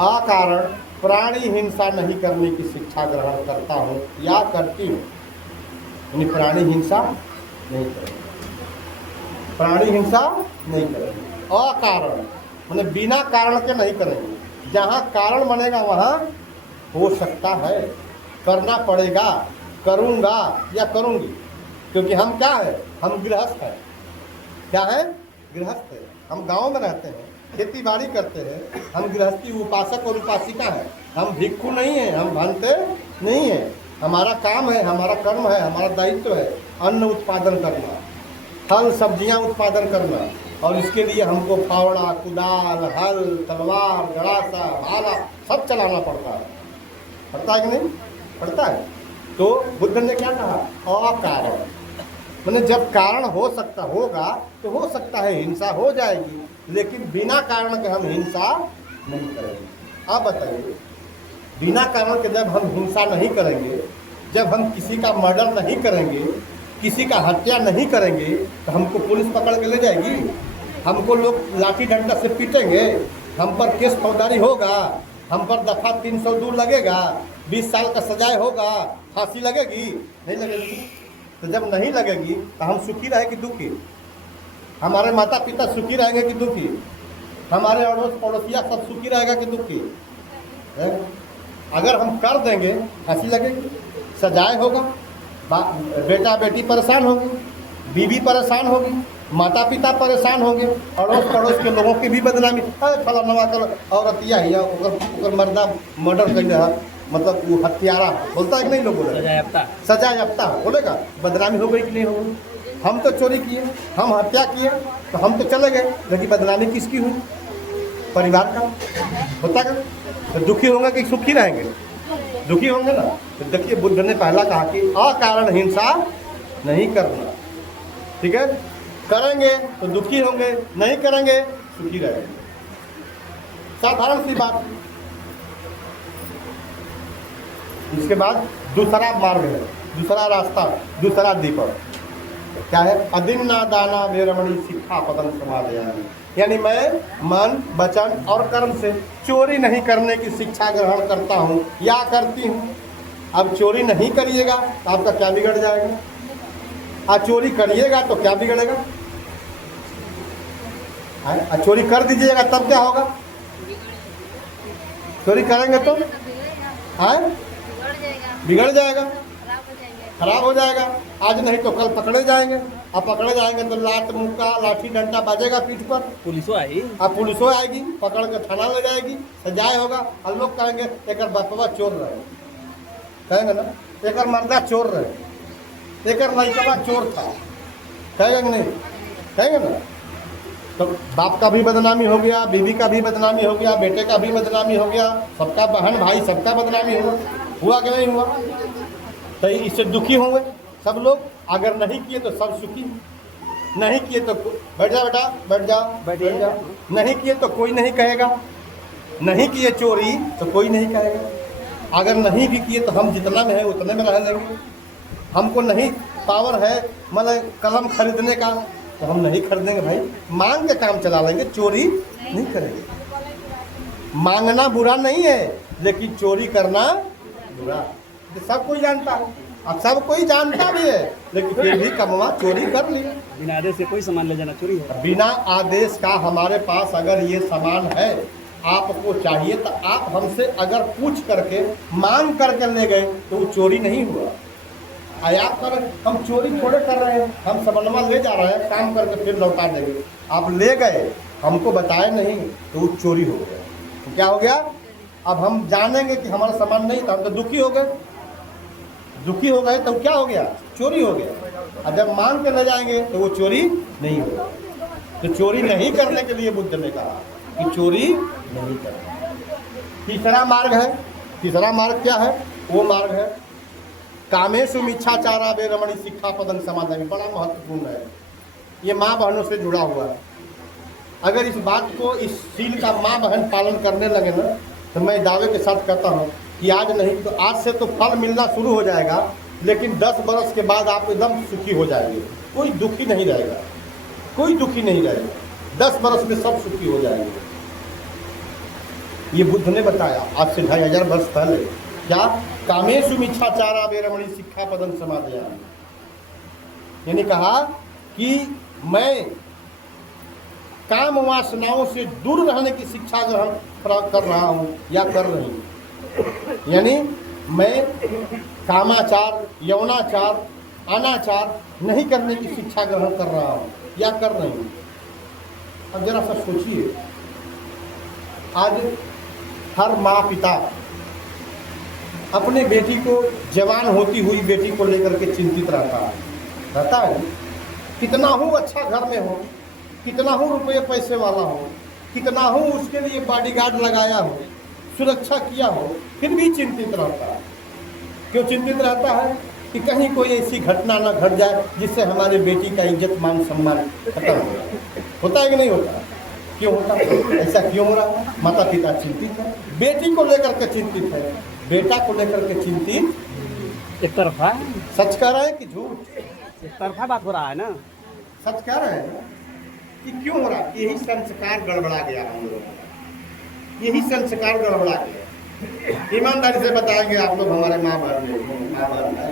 अकारण प्राणी हिंसा नहीं करने की शिक्षा ग्रहण करता हूँ या करती हूँ। यानी प्राणी हिंसा नहीं करेंगे, प्राणी हिंसा नहीं करेंगे। अकारण माने बिना कारण के नहीं करेंगे। जहाँ कारण बनेगा वहाँ हो सकता है, करना पड़ेगा, करूँगा या करूँगी। क्योंकि हम क्या है? हम गृहस्थ हैं। क्या है? गृहस्थ है। हम गांव में रहते हैं, खेती बाड़ी करते हैं। हम गृहस्थी उपासक और उपासिका हैं। हम भिक्षु नहीं हैं, हम भंते नहीं हैं। हमारा काम है, हमारा कर्म है, हमारा दायित्व है अन्न उत्पादन करना, फल सब्जियां उत्पादन करना। और इसके लिए हमको फावड़ा, कुदाल, हल, तलवार, गड़ासा, भाला सब चलाना पड़ता है। पड़ता है कि नहीं? पड़ता है। तो बुद्ध ने क्या कहा? अकारण मैंने जब कारण हो सकता होगा तो हो सकता है हिंसा हो जाएगी, लेकिन बिना कारण के हम हिंसा नहीं करेंगे। आप बताइए, बिना कारण के जब हम हिंसा नहीं करेंगे, जब हम किसी का मर्डर नहीं करेंगे, किसी का हत्या नहीं करेंगे तो हमको पुलिस पकड़ के ले जाएगी, हमको लोग लाठी डंडा से पीटेंगे, हम पर केस फौजदारी होगा, हम पर दफा 302 लगेगा, 20 साल का सजाए होगा, फांसी लगेगी? नहीं लगेगी। तो जब नहीं लगेगी तो हम सुखी रहे कि दुखी? हमारे माता पिता सुखी रहेंगे कि दुखी? हमारे अड़ोस पड़ोसिया सब सुखी रहेगा कि दुखी? अगर हम कर देंगे फांसी लगेगी, सजाए होगा, बेटा बेटी परेशान होगी, बीवी परेशान होगी, माता पिता परेशान होंगे, अड़ोस पड़ोस के लोगों की भी बदनामी, अरे फलाना कर औरतिया ही ओकर मर्दा मर्डर कैले है, मतलब वो हत्यारा बोलता है कि नहीं? लोग बोले सजा याफ्ता बोलेगा, बदनामी हो गई कि नहीं हो गई? हम तो चोरी किए, हम हत्या किए तो हम तो चले गए, लेकिन बदनामी किसकी हुई? परिवार का होता है। तो दुखी होंगे कि सुखी रहेंगे? दुखी होंगे ना। तो देखिए बुद्ध ने पहला कहा कि अकारण हिंसा नहीं करना, ठीक है? करेंगे तो दुखी होंगे, नहीं करेंगे सुखी रहेंगे, साधारण सी बात। इसके बाद दूसरा मार्ग है, दूसरा रास्ता, दूसरा दीपक क्या है? अदिन्ना दाना वेरमणि शिक्षा पदम समादयामि, यानी मैं मन वचन और कर्म से चोरी नहीं करने की शिक्षा ग्रहण करता हूँ या करती हूँ। अब चोरी नहीं करिएगा तो आपका क्या बिगड़ जाएगा? आज चोरी करिएगा तो क्या बिगड़ेगा? चोरी कर दीजिएगा तब क्या होगा? चोरी करेंगे तो बिगड़ जाएगा, खराब हो जाएगा। आज नहीं तो कल पकड़े जाएंगे, अब पकड़े जाएंगे तो लात मुक्का लाठी डंडा बाजेगा पीठ पर, पुलिसो आई, अब पुलिसो आएगी, पकड़ के थाना ले जाएगी, सजाए होगा, और लोग कहेंगे एक बापवा चोर रहे, कहेंगे ना एक मर्दा चोर रहे, एक लड़का चोर था, कहेंगे नहीं? कहेंगे ना। तो बाप का भी बदनामी हो गया, बीवी का भी बदनामी हो गया, बेटे का भी बदनामी हो गया, सबका बहन भाई सबका बदनामी हुआ कि नहीं हुआ? तो इससे दुखी होंगे सब लोग। अगर नहीं किए तो सब सुखी, नहीं किए तो बैठ जा बेटा, बैठ जाओ, नहीं किए तो कोई नहीं कहेगा, नहीं किए चोरी तो कोई नहीं कहेगा। अगर नहीं भी किए तो हम जितना में है उतने में रह लेंगे। हमको नहीं पावर है मतलब कलम खरीदने का तो हम नहीं खरीदेंगे भाई, मांग के काम चला लेंगे, चोरी नहीं करेंगे। मांगना बुरा नहीं है, लेकिन चोरी करना बुरा, तो सब कोई जानता है, अब सब कोई जानता भी है, लेकिन फिर भी कमवा चोरी कर लिया। बिना आदेश से कोई सामान ले जाना चोरी है। बिना आदेश का हमारे पास अगर ये सामान है, आपको चाहिए तो आप हमसे अगर पूछ करके मांग करके ले गए तो वो चोरी नहीं हुआ। आप कर हम चोरी थोड़े कर रहे हैं, हम सामानवा ले जा रहे हैं, काम करके फिर लौटा देंगे। आप ले गए हमको बताए नहीं तो वो चोरी हो गया। तो क्या हो गया? अब हम जानेंगे कि हमारा सामान नहीं था, हम तो दुखी हो गए, दुखी हो गए तो क्या हो गया? चोरी हो गया। और जब मांग के ले जाएंगे तो वो चोरी नहीं होगा। तो चोरी नहीं करने के लिए बुद्ध ने कहा कि चोरी नहीं करना। तीसरा मार्ग है, तीसरा मार्ग क्या है? वो मार्ग है कामेषु मिच्छाचारा वेरमणि शिक्षा पदं समादयामि। बड़ा महत्वपूर्ण है, ये माँ बहनों से जुड़ा हुआ है। अगर इस बात को, इस सील का माँ बहन पालन करने लगे ना, तो मैं दावे के साथ कहता हूँ कि आज नहीं तो आज से तो फल मिलना शुरू हो जाएगा, लेकिन 10 बरस के बाद आप एकदम सुखी हो जाएंगे, कोई दुखी नहीं रहेगा, कोई दुखी नहीं रहेगा। 10 बरस में सब सुखी हो जाएंगे। ये बुद्ध ने बताया आज से 2500 वर्ष पहले। क्या? कामेषु मिच्छाचारा वेरमणि शिक्षा पदं समादयामि, यानी कहा कि मैं काम वासनाओं से दूर रहने की शिक्षा ग्रहण कर रहा हूँ या कर रही हूँ। यानी मैं कामाचार, यौनाचार, अनाचार नहीं करने की शिक्षा ग्रहण कर रहा हूँ या कर रही हूँ। अब जरा सा सोचिए, आज हर माँ पिता अपने बेटी को, जवान होती हुई बेटी को लेकर के चिंतित रहता है। कितना हो अच्छा घर में हो, कितना हो रुपये पैसे वाला हो, कितना हो उसके लिए बॉडीगार्ड लगाया हो, सुरक्षा किया हो, फिर भी चिंतित रहता है। क्यों चिंतित रहता है? कि कहीं कोई ऐसी घटना ना घट जाए जिससे हमारे बेटी का इज्जत मान सम्मान खत्म हो जाए। होता है कि नहीं होता? क्यों होता है? ऐसा क्यों हो रहा है? माता पिता चिंतित है, बेटी को लेकर के चिंतित है, बेटा को लेकर के चिंतित एक तरफा। सच कह रहे हैं कि झूठ? एक तरफा बात हो रहा है ना। सच कह रहे हैं कि क्यों हो रहा है? यही संस्कार गड़बड़ा गया हम लोगों का, यही संस्कार गड़बड़ा गया। ईमानदारी से बताएंगे आप लोग, हमारे माँ बहन है,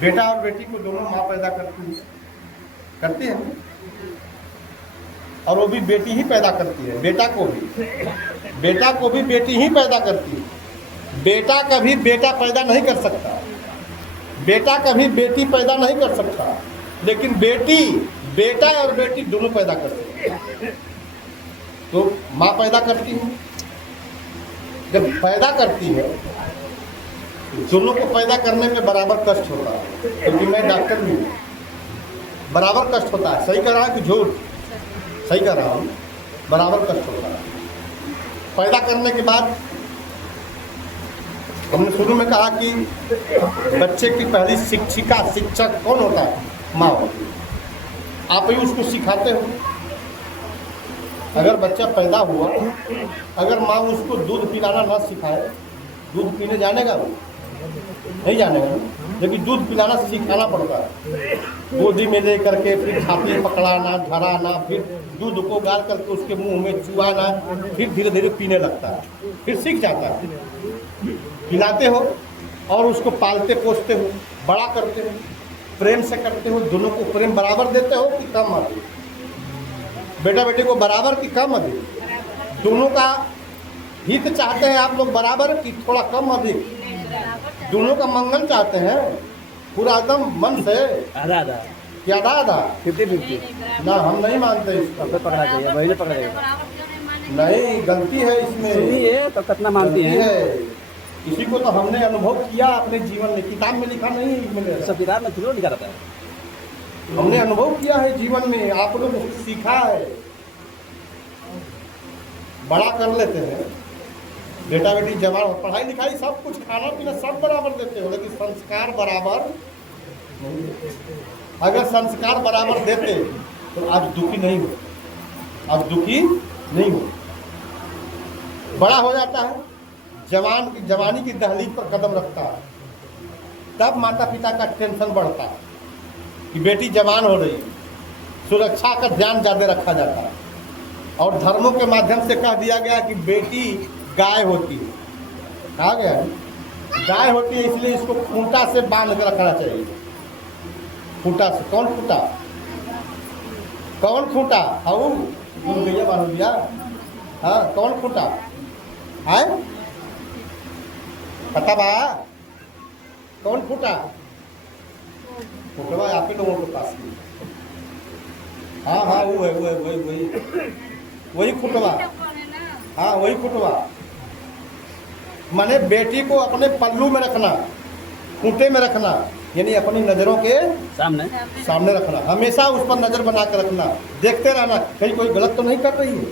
बेटा और बेटी को दोनों माँ पैदा करती है और वो भी बेटी ही पैदा करती है। बेटा को भी बेटी ही पैदा करती है। बेटा कभी बेटा पैदा नहीं कर सकता, बेटा कभी बेटी पैदा नहीं कर सकता, लेकिन बेटी बेटा और बेटी दोनों पैदा कर सकती है। तो माँ पैदा करती है, जब पैदा करती है दोनों को पैदा करने में बराबर कष्ट होता है, क्योंकि मैं डॉक्टर भी हूँ। बराबर कष्ट होता है, सही कह रहा है कि झूठ? सही कह रहा हूँ, बराबर कष्ट होता है। पैदा करने के बाद हमने शुरू में कहा कि बच्चे की पहली शिक्षिका शिक्षक कौन होता है? माँ होती है। आप ही उसको सिखाते हो। अगर बच्चा पैदा हुआ, अगर माँ उसको दूध पिलाना ना सिखाए, दूध पीने जानेगा वो? नहीं जानेगा, लेकिन दूध पिलाना सिखाना पड़ता है। गोदी में ले करके फिर छाती पकड़ाना, धराना, फिर दूध को गाल करके उसके मुंह में चुआना, फिर धीरे धीरे पीने लगता है, फिर सीख जाता है। खिलाते हो और उसको पालते पोसते हो, बड़ा करते हो, प्रेम से करते हो। दोनों को प्रेम बराबर देते हो कि कम अधिक? बेटा बेटी को बराबर कि कम अधिक? दोनों का हित चाहते हैं आप लोग बराबर कि थोड़ा कम अधिक? दोनों का मंगल चाहते हैं पूरा एकदम मन से आधा आधा कि आधा आधा 50-50 ना? हम नहीं मानते इसको। अब तो पकड़ा जाइए, वही पकड़ा जाइए। नहीं, गलती है इसमें, सुनिए तो कितना मानती गलती हैं? है। इसी को तो हमने अनुभव किया अपने जीवन में, किताब में लिखा नहीं है, सब किताब में थोड़ा लिखा रहता है। हमने अनुभव किया है जीवन में, आप लोग सीखा है। बड़ा कर लेते हैं, बेटा बेटी जवान, पढ़ाई लिखाई सब कुछ, खाना पीना सब बराबर देते हो, लेकिन संस्कार बराबर नहीं देते। अगर संस्कार बराबर देते तो आज दुखी नहीं हो, आज दुखी नहीं हो। बड़ा हो जाता है, जवानी की दहलीज पर कदम रखता है, तब माता पिता का टेंशन बढ़ता है कि बेटी जवान हो रही है, सुरक्षा का ध्यान ज़्यादा रखा जाता है। और धर्मों के माध्यम से कह दिया गया कि बेटी गाय होती है, कहा गया है गाय होती है, इसलिए इसको खूंटा से बांध कर रखना चाहिए। खूंटा से? कौन खूंटा? कौन खूंटा? हाउ भैया बांध दिया। हाँ, कौन खूंटा है? पता बा कौन खूंटा? खूंटवा आप ही लोगों के पास में। हाँ हाँ, वो है वही खूंटवा। हाँ, वही खूंटवा। माने बेटी को अपने पल्लू में रखना, खूंटे में रखना, यानी अपनी नज़रों के सामने रखना, हमेशा उस पर नज़र बना कर रखना, देखते रहना कहीं कोई गलत तो नहीं कर रही है।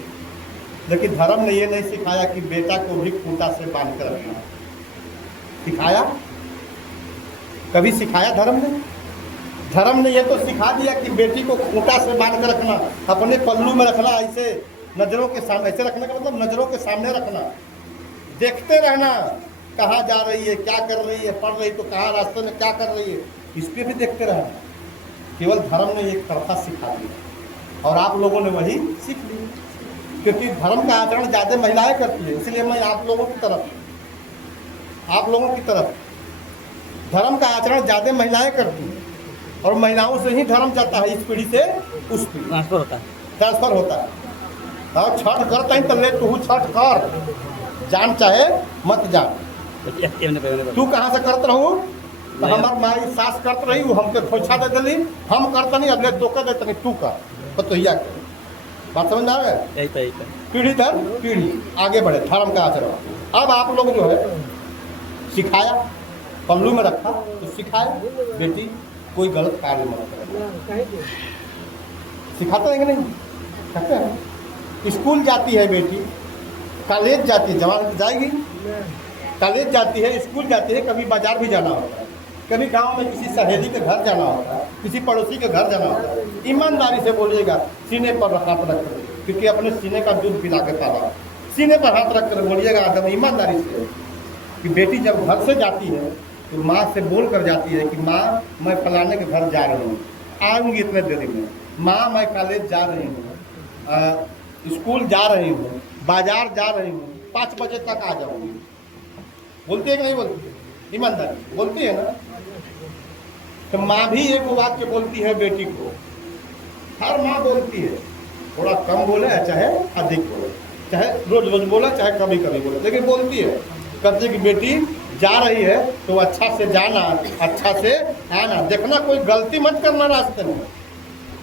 लेकिन धर्म ने ये नहीं सिखाया कि बेटा को भी खूंटा से बांध कर रखना। सिखाया? कभी सिखाया धर्म ने? धर्म ने ये तो सिखा दिया कि बेटी को खूंटा से बांध कर रखना, अपने पल्लू में रखना, ऐसे नज़रों के सामने, ऐसे रखने का मतलब नज़रों के सामने रखना, देखते रहना कहाँ जा रही है, क्या कर रही है, पढ़ रही तो कहाँ रास्ते में क्या कर रही है, इस पर भी देखते रहना। केवल धर्म ने एक तरफा सिखा दिया और आप लोगों ने वही सीख लिया, क्योंकि धर्म का आचरण ज़्यादा महिलाएं करती है। इसलिए मैं आप लोगों की तरफ धर्म का आचरण ज़्यादा महिलाएं करती हैं और महिलाओं से ही धर्म जाता है, इस पीढ़ी से उस पीढ़ी ट्रांसफर होता है। और छठ करता ही तो ले तू छठ कर, जान चाहे मत जान। तू कहाँ से करत रहू? तो हमार माई सास करत रही, वो हमके खोछा दे दिली, हम करता नहीं, अगले धोखा देते नहीं, तू कर तो हिया कर। बात समझ में आ रहा है? पीढ़ी दर पीढ़ी आगे बढ़े धर्म का आचरण। अब आप लोग जो है सिखाया, पल्लू में रखा तो सिखाया बेटी कोई गलत कार्य मत करे। सिखाते हैं कि नहीं? सिखाते हैं। स्कूल जाती है बेटी, कॉलेज जाती है, जवान जाएगी, कॉलेज जाती है, स्कूल जाती है, कभी बाजार भी जाना होता है, कभी गांव में किसी सहेली के घर जाना होता है, किसी पड़ोसी के घर जाना होता है। ईमानदारी से बोलिएगा, सीने पर हाथ रख कर, क्योंकि अपने सीने का दूध पिला के पाला, सीने पर हाथ रख कर बोलिएगा एकदम ईमानदारी से कि बेटी जब घर से जाती है तो माँ से बोल कर जाती है कि माँ मैं फलाने के घर जा रही हूँ, आऊँगी इतने देरी में। माँ मैं कॉलेज जा रही हूँ, स्कूल जा रही हूँ, बाजार जा रही हूँ, 5 बजे तक आ जाऊँगी। बोलती है कि नहीं बोलती? ईमानदार बोलती है ना। तो माँ भी एक वाक्य बोलती है बेटी को, हर माँ बोलती है, थोड़ा कम बोले चाहे अधिक बोले, चाहे रोज रोज बोले चाहे कभी कभी बोले, लेकिन बोलती है। कहती है कि बेटी जा रही है तो अच्छा से जाना, अच्छा से आना, देखना कोई गलती मत करना रास्ते में,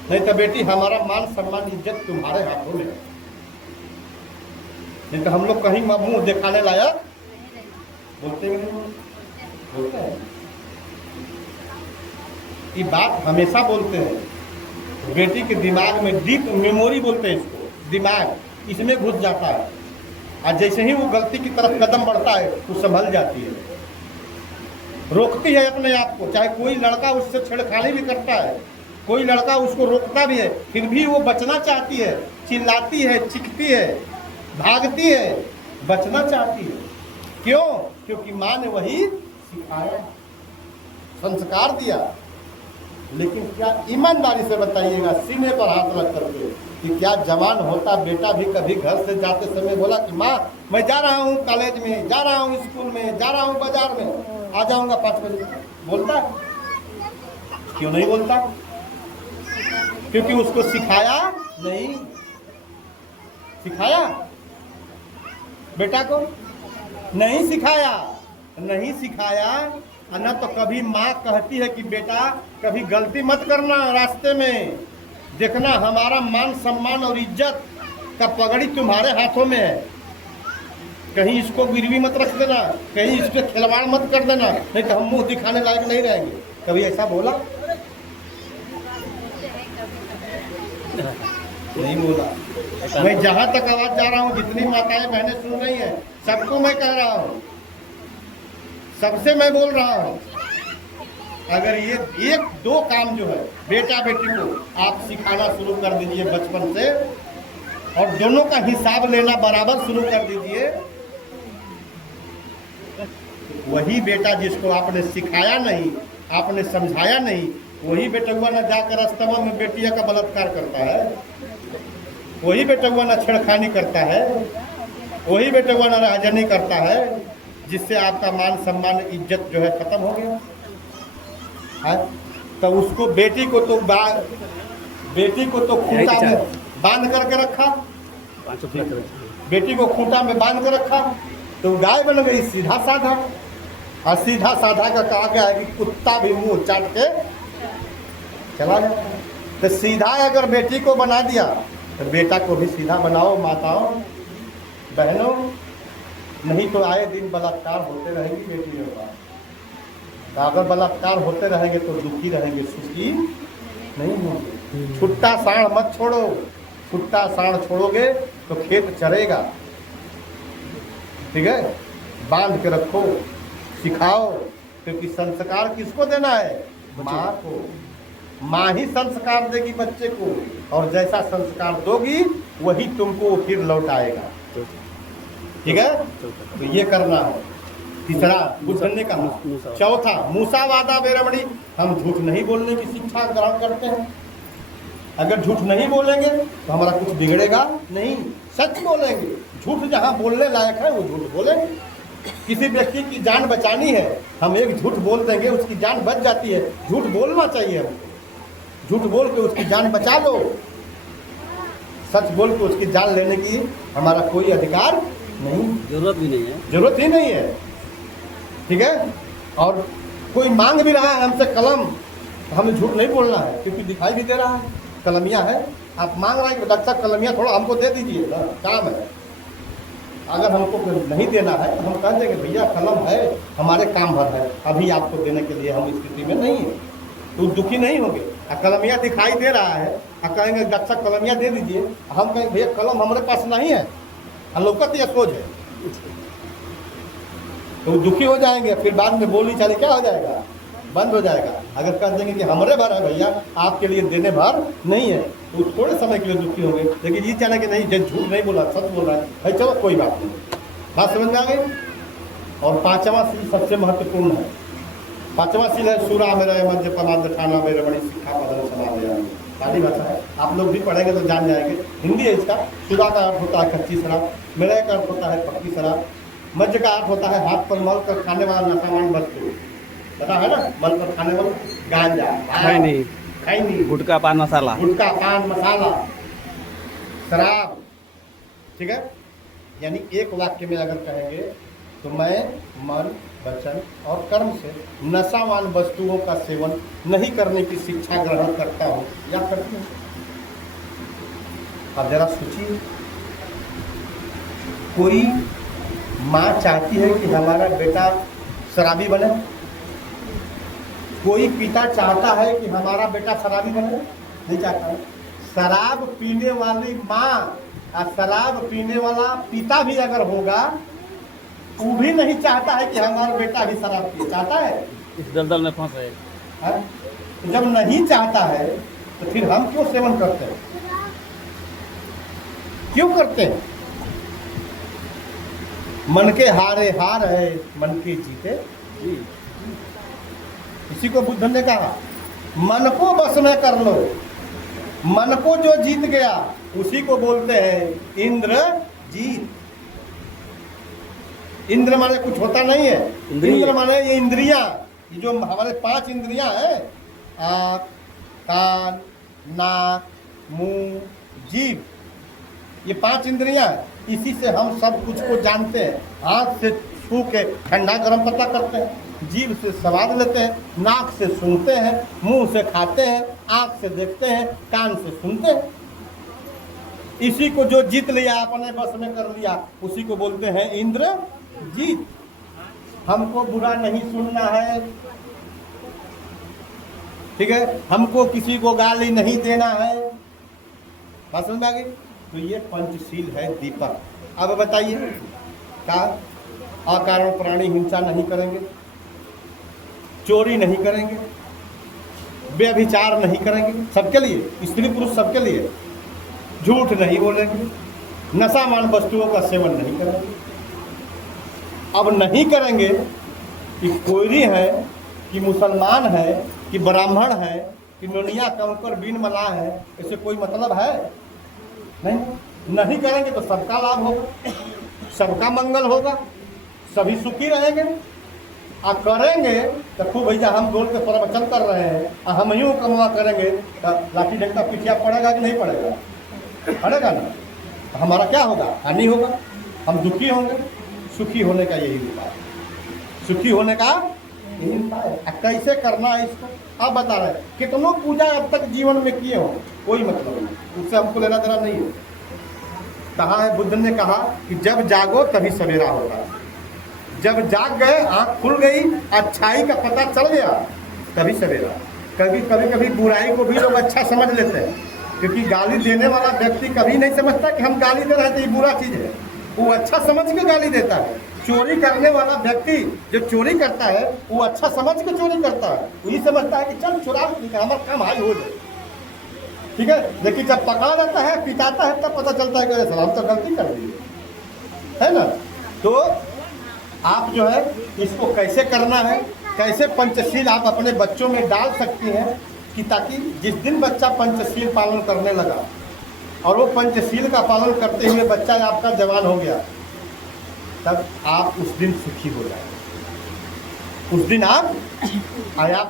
नहीं तो बेटी हमारा मान सम्मान इज्जत तुम्हारे हाथों में है। नहीं तो हम लोग कहीं मुंह दिखाने लायक बोलते हैं, बोलते हैं। ये बात हमेशा बोलते हैं। बेटी के दिमाग में डीप मेमोरी बोलते हैं इसको, दिमाग इसमें घुस जाता है, और जैसे ही वो गलती की तरफ कदम बढ़ता है वो संभल जाती है, रोकती है अपने आप को। चाहे कोई लड़का उससे छेड़खानी भी करता है, कोई लड़का उसको रोकता भी है, फिर भी वो बचना चाहती है, चिल्लाती है, चीखती है, भागती है, बचना चाहती है। क्यों? क्योंकि माँ ने वही सिखाया, संस्कार दिया। लेकिन क्या ईमानदारी से बताइएगा, सीने पर हाथ रख करके, कि क्या जवान होता बेटा भी कभी घर से जाते समय बोला कि माँ मैं जा रहा हूँ कॉलेज में, जा रहा हूँ स्कूल में, जा रहा हूँ बाजार में, आ जाऊँगा 5 बजे? बोलता? क्यों नहीं बोलता? क्योंकि उसको सिखाया नहीं। सिखाया बेटा को? नहीं सिखाया, नहीं सिखाया। न तो कभी माँ कहती है कि बेटा कभी गलती मत करना रास्ते में, देखना हमारा मान सम्मान और इज्जत का पगड़ी तुम्हारे हाथों में है, कहीं इसको गिरवी मत रख देना, कहीं इसके खिलवाड़ मत कर देना, नहीं तो हम मुंह दिखाने लायक नहीं रहेंगे। कभी ऐसा बोला? नहीं बोला। मैं जहाँ तक आवाज जा रहा हूँ, जितनी माताएं बहनें सुन रही हैं, सबको मैं कह रहा हूँ, सबसे मैं बोल रहा हूँ, अगर ये 1-2 काम जो है बेटा बेटी को आप सिखाना शुरू कर दीजिए बचपन से, और दोनों का हिसाब लेना बराबर शुरू कर दीजिए, वही बेटा जिसको आपने सिखाया नहीं, आपने समझाया नहीं, वही बेटुआ न जाकर अस्तमा में बेटिया का बलात्कार करता है, वही बेटुआ न छेड़खानी करता है, वही बेटुआ न राजनी करता है, जिससे आपका मान सम्मान इज्जत जो है खत्म हो गया है। तो उसको बेटी को तो खूंटा में बांध करके रखा, बेटी को खूंटा में बांध कर रखा, तो गाय बन गई सीधा साधा। और सीधा साधा का कहा गया है कि कुत्ता भी मुंह चाट के चला जाता है। तो सीधा अगर बेटी को बना दिया तो बेटा को भी सीधा बनाओ माताओं बहनों, नहीं तो आए दिन बलात्कार होते रहेंगी बेटियों का। तो अगर बलात्कार होते रहेंगे तो दुखी रहेंगे, सुखी नहीं होंगे। छुट्टा साढ़ मत छोड़ो, छुट्टा साढ़ छोड़ोगे तो खेत चरेगा, ठीक है? बांध के रखो, सिखाओ, क्योंकि संस्कार किसको देना है? माँ को। माँ ही संस्कार देगी बच्चे को, और जैसा संस्कार दोगी वही तुमको फिर लौटाएगा, ठीक है? तो ये करना है। तीसरा बुझने का। चौथा मूसावादा बेरमणी, हम झूठ नहीं बोलने की शिक्षा ग्रहण करते हैं। अगर झूठ नहीं बोलेंगे तो हमारा कुछ बिगड़ेगा नहीं, सच बोलेंगे। झूठ जहाँ बोलने लायक है वो झूठ बोलेंगे। किसी व्यक्ति की जान बचानी है, हम एक झूठ बोल देंगे, उसकी जान बच जाती है। झूठ बोलना चाहिए हमको, झूठ बोल के उसकी जान बचा लो। सच बोल के उसकी जान लेने की हमारा कोई अधिकार नहीं, जरूरत भी नहीं है, जरूरत ही नहीं है, ठीक है? और कोई मांग भी रहा है हमसे कलम, हमें झूठ नहीं बोलना है, क्योंकि दिखाई भी दे रहा है कलमिया है। आप मांग रहे हैं डॉक्टर कलमिया थोड़ा हमको दे दीजिए ना, काम है। अगर हमको नहीं देना है तो हम कह देंगे भैया कलम है, हमारे काम भर है, अभी आपको देने के लिए हम स्थिति में नहीं है, तो दुखी नहीं होंगे। कलमिया दिखाई दे रहा है, कहेंगे डॉक्टर कलमिया दे दीजिए, हम कहेंगे भैया कलम हमारे पास नहीं है, लौकत या सोच है, तो दुखी हो जाएंगे। फिर बाद में बोली चाली क्या हो जाएगा? बंद हो जाएगा। अगर कह देंगे कि हमारे भर है भैया, आपके लिए देने भर नहीं है, तो थोड़े समय के लिए दुखी होंगे। लेकिन ये चाहे कि नहीं, झूठ नहीं बोला, सच बोल रहा है भाई, चलो कोई बात नहीं। बात समझ में आ गई? और 5वां सबसे महत्वपूर्ण है, पांचवा सील है सूरा में रहे मध्य पमांद ठाना में रमणी सिक्खा पदम समाधि। पाली भाषा है, आप लोग भी पढ़ेंगे तो जान जाएंगे। हिंदी है इसका। सूरा का अर्थ होता है कच्ची शराब, मेरे का अर्थ होता है पक्की शराब, मध्य का अर्थ होता है हाथ पर मल कर खाने वाला नशामान वस्तु, पता है ना, मल कर खाने वाला गांजा, खैनी, खैनी, गुटखा, पान मसाला। गुटखा, पान मसाला, शराब, ठीक है। यानी एक वाक्य में अगर कहेंगे तो मैं मन, वचन और कर्म से नशावान वस्तुओं का सेवन नहीं करने की शिक्षा ग्रहण करता हूँ या करती हूँ। अब जरा सोचिए, कोई माँ चाहती है कि हमारा बेटा शराबी बने? कोई पिता चाहता है कि हमारा बेटा शराबी बने? नहीं चाहता है। शराब पीने वाली माँ और शराब पीने वाला पिता भी अगर होगा, वो भी नहीं चाहता है कि हमारा बेटा भी शराब पिए। चाहता है? इस दलदल में फंस रहे। हाँ? तो जब नहीं चाहता है तो फिर हम क्यों सेवन करते हैं? क्यों करते हैं? मन के हारे हार है, मन के जीते जी। इसी को बुद्ध ने कहा, मन को बस में कर लो। मन को जो जीत गया उसी को बोलते हैं इंद्र जीत। इंद्र माने कुछ होता नहीं है, इंद्र माने ये इंद्रियां, ये जो हमारे 5 इंद्रियां हैं, आँख, कान, नाक, मुंह, जीभ, ये 5 इंद्रियां, इसी से हम सब कुछ को जानते हैं। हाथ से छू के ठंडा गर्म पता करते हैं, जीभ से स्वाद लेते हैं, नाक से सूंघते हैं, मुंह से खाते हैं, आँख से देखते हैं, कान से सुनते हैं। इसी को जो जीत लिया, अपने बस में कर लिया, उसी को बोलते हैं इंद्र जीत। हमको बुरा नहीं सुनना है, ठीक है, हमको किसी को गाली नहीं देना है। बात समझ में आ गई? तो ये पंचशील है दीपक। अब बताइए, क्या अकारण प्राणी हिंसा नहीं करेंगे, चोरी नहीं करेंगे, व्यभिचार नहीं करेंगे, सबके लिए, स्त्री पुरुष सबके लिए, झूठ नहीं बोलेंगे, नशामान वस्तुओं का सेवन नहीं करेंगे। अब नहीं करेंगे कि कोयरी है, कि मुसलमान है, कि ब्राह्मण है, कि नोनिया कंकर बीन मला है, इससे कोई मतलब है नहीं करेंगे तो सबका लाभ होगा, सबका मंगल होगा, सभी सुखी रहेंगे। और करेंगे तो खूब भैया हम बोल के प्रवचन कर रहे हैं और हम यूँ कमवा करेंगे तो लाठी डंडा पिटिया पड़ेगा कि नहीं पड़ेगा? पड़ेगा ना। तो हमारा क्या होगा? हानि होगा, हम दुखी होंगे। सुखी होने का यही उपाय, सुखी होने का यही उपाय है। कैसे करना है इसको आप बता रहे हैं। कितनों पूजा अब तक जीवन में किए हो, कोई मतलब नहीं, उससे हमको लेना देना नहीं है। कहा है बुद्ध ने कहा कि जब जागो तभी सवेरा होगा। जब जाग गए, आँख खुल गई, अच्छाई का पता चल गया, तभी सवेरा। कभी बुराई को भी लोग अच्छा समझ लेते हैं, क्योंकि गाली देने वाला व्यक्ति कभी नहीं समझता कि हम गाली दे रहे हैं तो ये बुरा चीज़ है, वो अच्छा समझ के गाली देता है। चोरी करने वाला व्यक्ति जो चोरी करता है वो अच्छा समझ के चोरी करता है, वही समझता है कि चल चुरा हमारा काम हाई हो जाए, ठीक है। लेकिन जब पकड़ा जाता है, पिटाता है, तब पता चलता है कि हम तो गलती कर दी है ना। तो आप जो है इसको कैसे करना है, कैसे पंचशील आप अपने बच्चों में डाल सकती हैं कि ताकि जिस दिन बच्चा पंचशील पालन करने लगा और वो पंचशील का पालन करते हुए बच्चा आपका जवान हो गया, तब आप उस दिन सुखी हो जाए। उस दिन आप